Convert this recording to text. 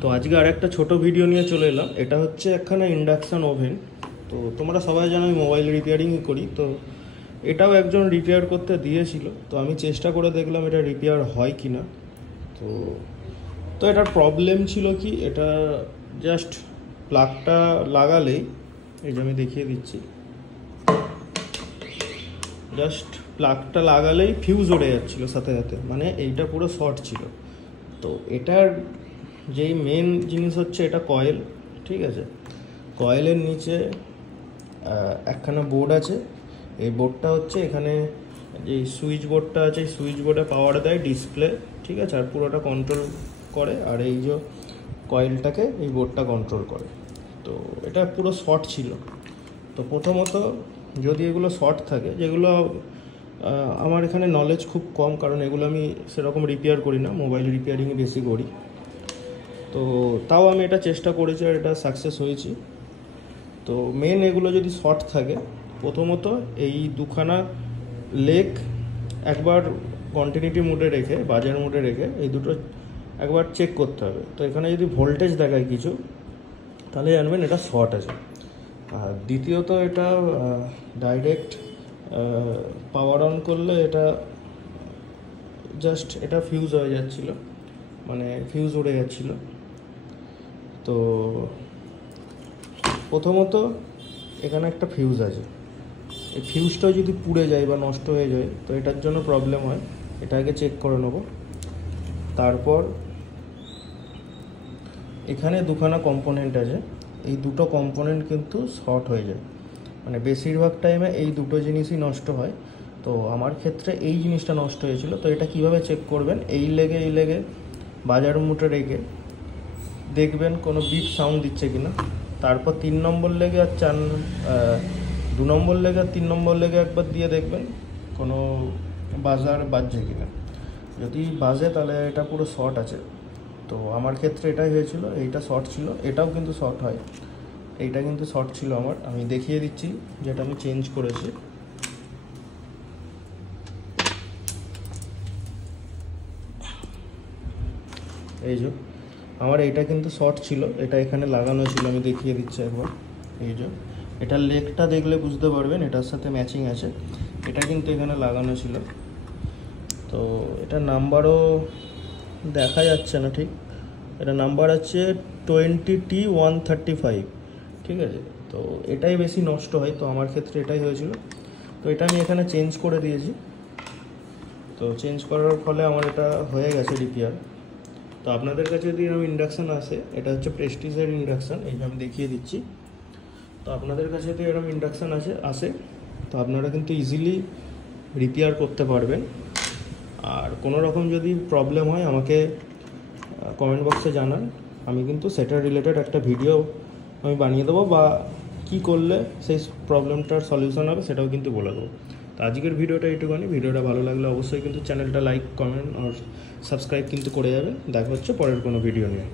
তো আজকে আরেকটা ছোট ভিডিও নিয়ে চলে এলাম। এটা হচ্ছে একখানা ইন্ডাকশান ওভেন। তো তোমরা সবাই জানো আমি মোবাইল রিপেয়ারিংই করি। তো এটাও একজন রিপেয়ার করতে দিয়েছিল, তো আমি চেষ্টা করে দেখলাম এটা রিপেয়ার হয় কি না। তো তো এটার প্রবলেম ছিল কি, এটা জাস্ট প্লাগটা লাগালেই, এই যে আমি দেখিয়ে দিচ্ছি, জাস্ট প্লাগটা লাগালেই ফিউজ উড়ে যাচ্ছিলো সাথে সাথে, মানে এইটা পুরো শর্ট ছিল। তো এটার যেই মেন জিনিস হচ্ছে এটা কয়েল, ঠিক আছে। কয়েলের নিচে একখানা বোর্ড আছে। এই বোর্ডটা হচ্ছে এখানে যে সুইচ বোর্ডটা আছে, এই সুইচ বোর্ডে পাওয়ার দেয় ডিসপ্লে, ঠিক আছে, আর পুরোটা কন্ট্রোল করে। আর এই যে কয়েলটাকে এই বোর্ডটা কন্ট্রোল করে। তো এটা পুরো শর্ট ছিল। তো প্রথমত যদি এগুলো শর্ট থাকে, যেগুলো আমার এখানে নলেজ খুব কম, কারণ এগুলো আমি সেরকম রিপেয়ার করি না, মোবাইল রিপেয়ারিংই বেশি করি। তো তাও আমি এটা চেষ্টা করেছি আর এটা সাকসেস হয়েছি। তো মেন এগুলো যদি শর্ট থাকে, প্রথমত এই দুখানা লেগ একবার কন্টিনিউটি মোডে রেখে, বাজার মোডে রেখে এই দুটো একবার চেক করতে হবে। তো এখানে যদি ভোল্টেজ দেখায় কিছু, তাহলে জানবেন এটা শর্ট আছে। আর দ্বিতীয়ত এটা ডাইরেক্ট পাওয়ার অন করলে এটা জাস্ট এটা ফিউজ হয়ে যাচ্ছিলো, মানে ফিউজ উড়ে যাচ্ছিলো। তো প্রথমত এখানে একটা ফিউজ আছে, এই ফিউজটাও যদি পুড়ে যায় বা নষ্ট হয়ে যায় তো এটার জন্য প্রবলেম হয়। এটা আগে চেক করে নেব। তারপর এখানে দুখানা কম্পোনেন্ট আছে, এই দুটো কম্পোনেন্ট কিন্তু শর্ট হয়ে যায়, মানে বেশিরভাগ টাইমে এই দুটো জিনিসই নষ্ট হয়। তো আমার ক্ষেত্রে এই জিনিসটা নষ্ট হয়েছিল। তো এটা কিভাবে চেক করবেন, এই লেগে বাজার মুটে রেখে দেখবেন কোনো বিপ সাউন্ড দিচ্ছে কিনা। তারপর 3 নম্বর লেগে আর 2 নম্বর লেগে আর 3 নম্বর লেগে একবার দিয়ে দেখবেন কোনো বাজার বাজছে কিনা। যদি বাজে তাহলে এটা পুরো শর্ট আছে। তো আমার ক্ষেত্রে এটাই হয়েছিল, এইটা শর্ট ছিল, এটাও কিন্তু শর্ট হয়, এইটা কিন্তু শর্ট ছিল আমার। আমি দেখিয়ে দিচ্ছি যেটা আমি চেঞ্জ করেছি। এই যে আমার এইটা কিন্তু শর্ট ছিল, এটা এখানে লাগানো ছিল, আমি দেখিয়ে দিচ্ছি একবার। এই যে এটার লেগটা দেখলে বুঝতে পারবেন এটার সাথে ম্যাচিং আছে, এটা কিন্তু এখানে লাগানো ছিল। তো এটা নাম্বারও দেখা যাচ্ছে না ঠিক, এটা নাম্বার আছে 20T135, ঠিক আছে। তো এটাই বেশি নষ্ট হয়, তো আমার ক্ষেত্রে এটাই হয়েছিল। তো এটা আমি এখানে চেঞ্জ করে দিয়েছি। তো চেঞ্জ করার ফলে আমার এটা হয়ে গেছে রিপেয়ার। তো আপনাদের কাছে যদি এরকম ইন্ডাকশান আসে, এটা হচ্ছে প্রেস্টিজের ইন্ডাকশান, এই যে আমি দেখিয়ে দিচ্ছি। তো আপনাদের কাছে যদি এরকম ইন্ডাকশান আসে তো আপনারা কিন্তু ইজিলি রিপেয়ার করতে পারবেন। আর কোনো রকম যদি প্রবলেম হয় আমাকে কমেন্ট বক্সে জানান, আমি কিন্তু সেটার রিলেটেড একটা ভিডিও আমি বানিয়ে দেবো, বা কী করলে সেই প্রবলেমটার সলিউশন হবে সেটাও কিন্তু বলে দেবো। তো আজকের ভিডিওটা এইটুকুনি। ভিডিওটা ভালো লাগলে অবশ্যই কিন্তু চ্যানেলটা লাইক, কমেন্ট আর সাবস্ক্রাইব কিন্তু করে যাবে। দেখা হচ্ছে পরের কোনো ভিডিও নিয়ে।